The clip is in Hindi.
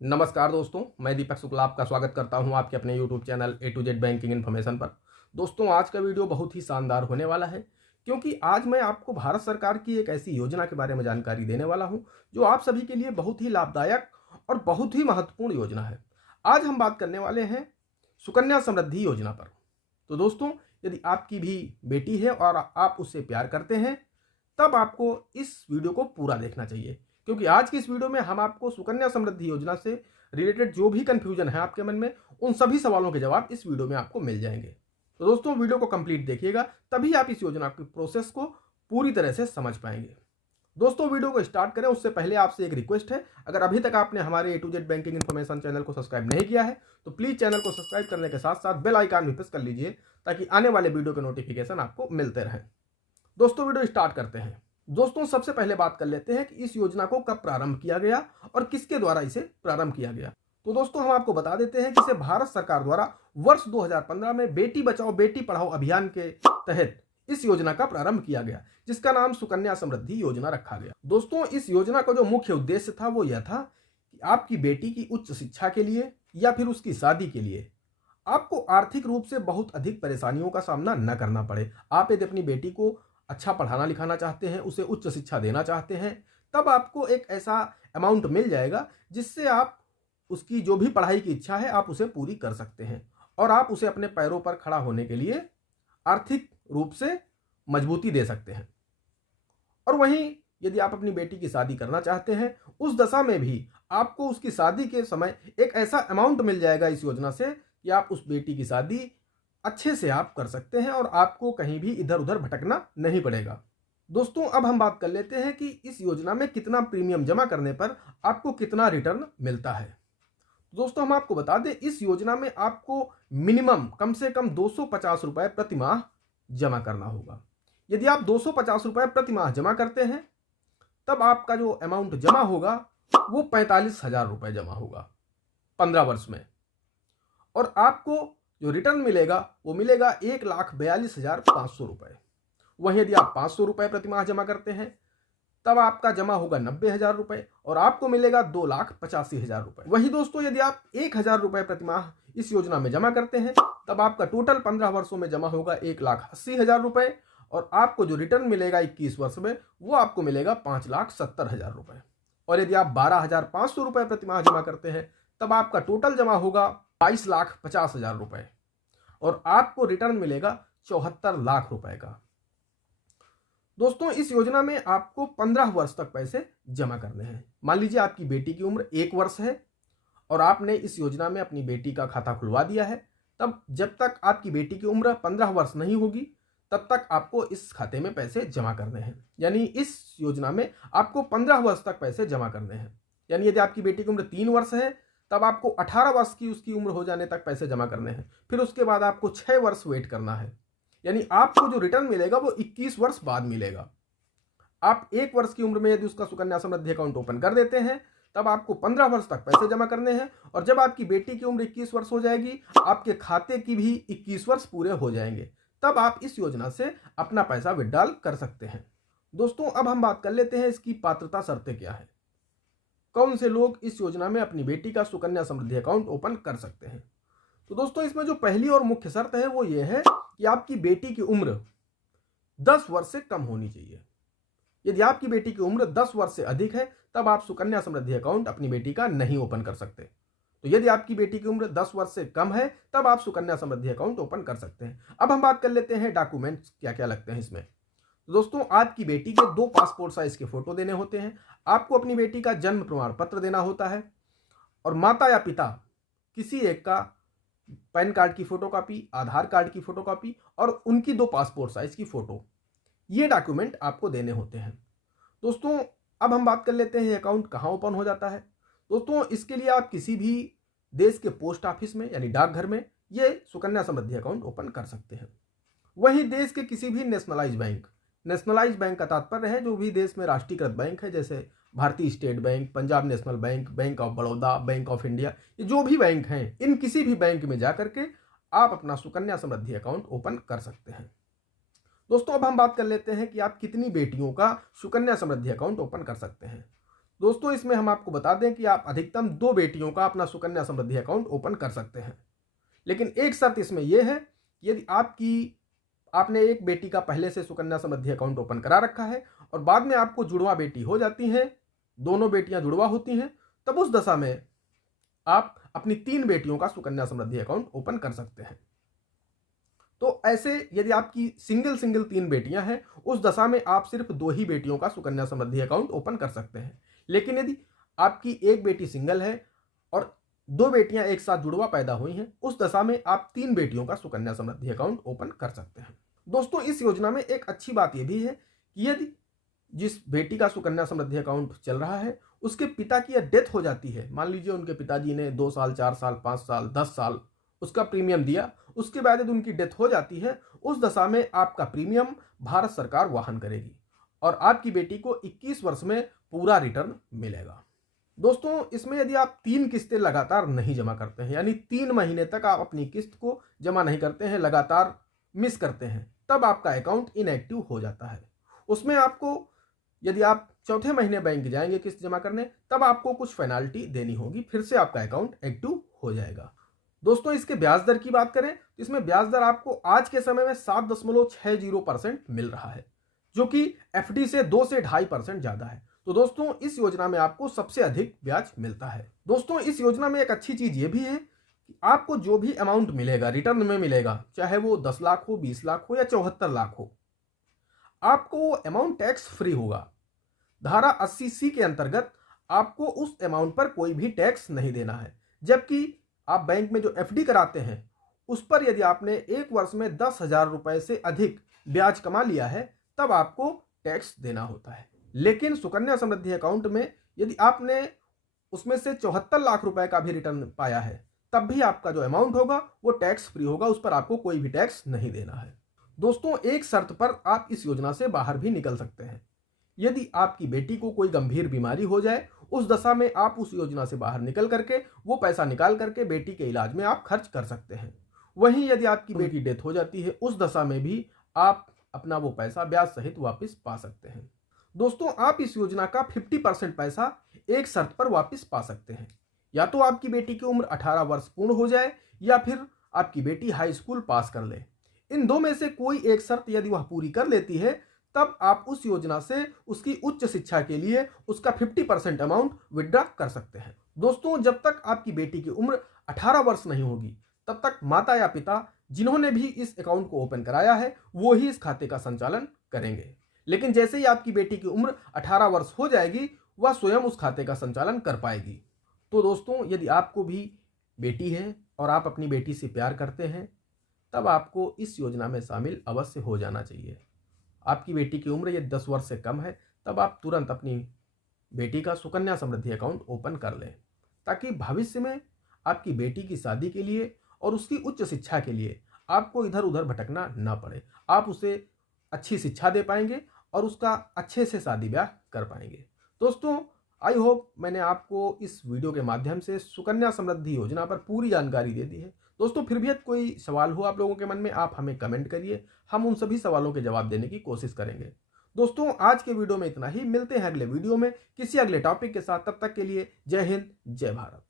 नमस्कार दोस्तों, मैं दीपक शुक्ला आपका स्वागत करता हूं आपके अपने YouTube channel A to Z banking information पर। दोस्तों, आज का वीडियो बहुत ही शानदार होने वाला है क्योंकि आज मैं आपको भारत सरकार की एक ऐसी योजना के बारे में जानकारी देने वाला हूं जो आप सभी के लिए बहुत ही लाभदायक और बहुत ही महत्वपूर्ण योजना है। आज हम बात करने वाले हैं सुकन्या समृद्धि योजना पर। तो दोस्तों, यदि आपकी भी बेटी है और आप उससे प्यार करते हैं तब आपको इस वीडियो को पूरा देखना चाहिए, क्योंकि आज की इस वीडियो में हम आपको सुकन्या समृद्धि योजना से रिलेटेड जो भी कंफ्यूजन है आपके मन में, उन सभी सवालों के जवाब इस वीडियो में आपको मिल जाएंगे। तो दोस्तों, वीडियो को कंप्लीट देखिएगा, तभी आप इस योजना की प्रोसेस को पूरी तरह से समझ पाएंगे। दोस्तों, वीडियो को स्टार्ट करें उससे पहले आपसे एक रिक्वेस्ट है, अगर अभी तक आपने हमारे A to Z banking information channel को सब्सक्राइब नहीं किया है तो प्लीज चैनल को सब्सक्राइब करने के साथ साथ बेल आइकन भी प्रेस कर लीजिए ताकि आने वाले वीडियो के नोटिफिकेशन आपको मिलते रहें। दोस्तों, वीडियो स्टार्ट करते हैं। दोस्तों, सबसे पहले बात कर लेते हैं कि इस योजना को कब प्रारंभ किया गया और किसके द्वारा इसे प्रारंभ किया गया। तो दोस्तों, हम आपको बता देते हैं कि इसे भारत सरकार द्वारा वर्ष 2015 में बेटी बचाओ बेटी पढ़ाओ अभियान के तहत इस योजना का प्रारंभ किया गया, जिसका नाम सुकन्या समृद्धि योजना रखा गया। दोस्तों, इस योजना का जो मुख्य उद्देश्य था वो यह था कि आपकी बेटी की उच्च शिक्षा के लिए या फिर उसकी शादी के लिए आपको आर्थिक रूप से बहुत अधिक परेशानियों का सामना न करना पड़े। आप यदि अपनी बेटी को अच्छा पढ़ाना लिखाना चाहते हैं, उसे उच्च शिक्षा देना चाहते हैं, तब आपको एक ऐसा अमाउंट मिल जाएगा जिससे आप उसकी जो भी पढ़ाई की इच्छा है आप उसे पूरी कर सकते हैं और आप उसे अपने पैरों पर खड़ा होने के लिए आर्थिक रूप से मजबूती दे सकते हैं। और वहीं यदि आप अपनी बेटी की शादी करना चाहते हैं, उस दशा में भी आपको उसकी शादी के समय एक ऐसा अमाउंट मिल जाएगा इस योजना से कि आप उस बेटी की शादी अच्छे से आप कर सकते हैं और आपको कहीं भी इधर उधर भटकना नहीं पड़ेगा। दोस्तों, अब हम बात कर लेते हैं कि इस योजना में कितना प्रीमियम जमा करने पर आपको कितना रिटर्न मिलता है। दोस्तों, हम आपको बता दें, इस योजना में आपको मिनिमम कम से कम 250 रुपए प्रति माह जमा करना होगा। यदि आप 250 रुपए प्रति माह जमा करते हैं तब आपका जो अमाउंट जमा होगा वो 45,000 रुपए जमा होगा 15 वर्ष में, और आपको जो रिटर्न मिलेगा वो मिलेगा 1,42,500 रुपए। वहीं यदि आप 500 रुपए प्रति माह जमा करते हैं तब आपका जमा होगा 90,000 रुपए और आपको मिलेगा 2,85,000 रुपए। वहीं दोस्तों, यदि आप 1,000 रुपए प्रति माह इस योजना में जमा करते हैं तब आपका टोटल 15 वर्षों में जमा होगा 1,80,000 रुपए और आपको जो रिटर्न मिलेगा 21 वर्ष में वो आपको मिलेगा 5,70,000 रुपए। और यदि आप 12,500 रुपए प्रति माह जमा करते हैं तब आपका टोटल जमा होगा 22,50,000 रुपए और आपको रिटर्न मिलेगा 74 लाख रुपए का। दोस्तों, इस योजना में आपको 15 वर्ष तक पैसे जमा करने हैं। मान लीजिए आपकी बेटी की उम्र 1 वर्ष है और आपने इस योजना में अपनी बेटी का खाता खुलवा दिया है, तब जब तक आपकी बेटी की उम्र 15 वर्ष नहीं होगी तब तक आपको इस खाते में पैसे जमा करने हैं। यानी इस योजना में आपको 15 वर्ष तक पैसे जमा करने हैं। यानी यदि आपकी बेटी की उम्र 3 वर्ष है तब आपको 18 वर्ष की उसकी उम्र हो जाने तक पैसे जमा करने हैं। फिर उसके बाद आपको 6 वर्ष वेट करना है। यानी आपको जो रिटर्न मिलेगा वो 21 वर्ष बाद मिलेगा। आप 1 वर्ष की उम्र में यदि उसका सुकन्या समृद्धि अकाउंट ओपन कर देते हैं तब आपको 15 वर्ष तक पैसे जमा करने हैं और जब आपकी बेटी की उम्र 21 वर्ष हो जाएगी, आपके खाते की भी 21 वर्ष पूरे हो जाएंगे, तब आप इस योजना से अपना पैसा विड्रॉल कर सकते हैं। दोस्तों, अब हम बात कर लेते हैं इसकी पात्रता शर्तें क्या है, कौन से लोग इस योजना में अपनी बेटी का सुकन्या समृद्धि अकाउंट ओपन कर सकते हैं। तो दोस्तों, इसमें जो पहली और मुख्य शर्त है वो ये है कि आपकी बेटी की उम्र 10 वर्ष से कम होनी चाहिए। यदि आपकी बेटी की उम्र 10 वर्ष से अधिक है तब आप सुकन्या समृद्धि अकाउंट अपनी बेटी का नहीं ओपन कर सकते। तो यदि आपकी बेटी की उम्र 10 वर्ष से कम है तब आप सुकन्या समृद्धि अकाउंट ओपन कर सकते हैं। अब हम बात कर लेते हैं डॉक्यूमेंट्स क्या क्या लगते हैं इसमें। तो दोस्तों, आपकी बेटी के 2 पासपोर्ट साइज के फोटो देने होते हैं, आपको अपनी बेटी का जन्म प्रमाण पत्र देना होता है और माता या पिता किसी एक का पैन कार्ड की फोटोकॉपी, आधार कार्ड की फोटोकॉपी और उनकी 2 पासपोर्ट साइज की फोटो, ये डॉक्यूमेंट आपको देने होते हैं। दोस्तों, अब हम बात कर लेते हैं अकाउंट कहाँ ओपन हो जाता है। दोस्तों, इसके लिए आप किसी भी देश के पोस्ट ऑफिस में यानी डाकघर में ये सुकन्या समृद्धि अकाउंट ओपन कर सकते हैं। वहीं देश के किसी भी नेशनलाइज बैंक का तात्पर्य है जो भी देश में राष्ट्रीयकृत बैंक है, जैसे भारतीय state bank, Punjab national bank, bank of Baroda, bank of India, ये जो भी बैंक हैं, इन किसी भी बैंक में जाकर के आप अपना सुकन्या समृद्धि अकाउंट ओपन कर सकते हैं। दोस्तों, अब हम बात कर लेते हैं कि आप कितनी बेटियों का सुकन्या समृद्धि अकाउंट ओपन कर सकते हैं। दोस्तों इसमें हम आपको बता दें कि आप अधिकतम 2 बेटियों का अपना सुकन्या समृद्धि अकाउंट ओपन कर सकते हैं, लेकिन एक शर्त इसमें यह है कि यदि आपने एक बेटी का पहले से सुकन्या समृद्धि अकाउंट ओपन करा रखा है और बाद में आपको जुड़वा बेटी हो जाती हैं, दोनों बेटियां जुड़वा होती हैं, तब उस दशा में आप अपनी 3 बेटियों का सुकन्या समृद्धि अकाउंट ओपन कर सकते हैं। तो ऐसे यदि आपकी सिंगल 3 बेटियां हैं, उस दशा में आप सिर्फ 2 ही बेटियों का सुकन्या समृद्धि अकाउंट ओपन कर सकते हैं। लेकिन यदि आपकी एक बेटी सिंगल है और 2 बेटियां एक साथ जुड़वा पैदा हुई हैं, उस दशा में आप 3 बेटियों का सुकन्या समृद्धि अकाउंट ओपन कर सकते हैं। दोस्तों इस योजना में एक अच्छी बात यह भी है कि यदि जिस बेटी का सुकन्या समृद्धि अकाउंट चल रहा है उसके पिता की डेथ हो जाती है, मान लीजिए उनके पिताजी ने 2 साल, 4 साल, 5 साल, 10 साल उसका प्रीमियम दिया, उसके बाद यदि उनकी डेथ हो जाती है, उस दशा में आपका प्रीमियम भारत सरकार वहन करेगी और आपकी बेटी को 21 वर्ष में पूरा रिटर्न मिलेगा। दोस्तों इसमें यदि आप 3 किस्तें लगातार नहीं जमा करते हैं, यानी 3 महीने तक आप अपनी किस्त को जमा नहीं करते हैं, लगातार मिस करते हैं, तब आपका अकाउंट इनएक्टिव हो जाता है। उसमें आपको यदि आप चौथे महीने बैंक जाएंगे किस्त जमा करने, तब आपको कुछ पेनाल्टी देनी होगी, फिर से आपका अकाउंट एक्टिव हो जाएगा। दोस्तों इसके ब्याज दर की बात करें तो इसमें ब्याज दर आपको आज के समय में 7.60% मिल रहा है, जो कि एफडी से 2 से 2.5% ज्यादा है। तो दोस्तों इस योजना में आपको सबसे अधिक ब्याज मिलता है। दोस्तों इस योजना में एक अच्छी चीज ये भी है कि आपको जो भी अमाउंट मिलेगा रिटर्न में मिलेगा, चाहे वो 10 लाख हो, 20 लाख हो या 74 लाख हो, आपको वो अमाउंट टैक्स फ्री होगा। धारा 80C के अंतर्गत आपको उस अमाउंट पर कोई भी टैक्स नहीं देना है, जबकि आप बैंक में जो एफडी कराते हैं उस पर यदि आपने एक वर्ष में 10,000 रुपए से अधिक ब्याज कमा लिया है तब आपको टैक्स देना होता है। लेकिन सुकन्या समृद्धि अकाउंट में यदि आपने उसमें से 74 लाख रुपए का भी रिटर्न पाया है, तब भी आपका जो अमाउंट होगा वो टैक्स फ्री होगा, उस पर आपको कोई भी टैक्स नहीं देना है। दोस्तों एक शर्त पर आप इस योजना से बाहर भी निकल सकते हैं। यदि आपकी बेटी को कोई गंभीर बीमारी हो जाए, उस दशा में आप उस योजना से बाहर निकल करके वो पैसा निकाल करके बेटी के इलाज में आप खर्च कर सकते हैं। वहीं यदि आपकी बेटी डेथ हो जाती है, उस दशा में भी आप अपना वो पैसा ब्याज सहित वापस पा सकते हैं। दोस्तों आप इस योजना का 50% पैसा एक शर्त पर वापस पा सकते हैं, या तो आपकी बेटी की उम्र 18 वर्ष पूर्ण हो जाए या फिर आपकी बेटी हाई स्कूल पास कर ले। इन दो में से कोई एक शर्त यदि वह पूरी कर लेती है, तब आप उस योजना से उसकी उच्च शिक्षा के लिए उसका 50% अमाउंट विड्रॉ कर सकते हैं। दोस्तों जब तक आपकी बेटी की उम्र 18 वर्ष नहीं होगी, तब तक माता या पिता जिन्होंने भी इस अकाउंट को ओपन कराया है वो ही इस खाते का संचालन करेंगे। लेकिन जैसे ही आपकी बेटी की उम्र 18 वर्ष हो जाएगी, वह स्वयं उस खाते का संचालन कर पाएगी। तो दोस्तों यदि आपको भी बेटी है और आप अपनी बेटी से प्यार करते हैं, तब आपको इस योजना में शामिल अवश्य हो जाना चाहिए। आपकी बेटी की उम्र यदि 10 वर्ष से कम है, तब आप तुरंत अपनी बेटी का सुकन्या समृद्धि अकाउंट ओपन कर लें, ताकि भविष्य में आपकी बेटी की शादी के लिए और उसकी उच्च शिक्षा के लिए आपको इधर उधर भटकना ना पड़े। आप उसे अच्छी शिक्षा दे पाएंगे और उसका अच्छे से शादी ब्याह कर पाएंगे। दोस्तों आई होप मैंने आपको इस वीडियो के माध्यम से सुकन्या समृद्धि योजना पर पूरी जानकारी दे दी है। दोस्तों फिर भी कोई सवाल हो आप लोगों के मन में, आप हमें कमेंट करिए, हम उन सभी सवालों के जवाब देने की कोशिश करेंगे। दोस्तों आज के वीडियो में इतना ही, मिलते हैं अगले वीडियो में किसी अगले टॉपिक के साथ। तब तक के लिए जय हिंद, जय भारत।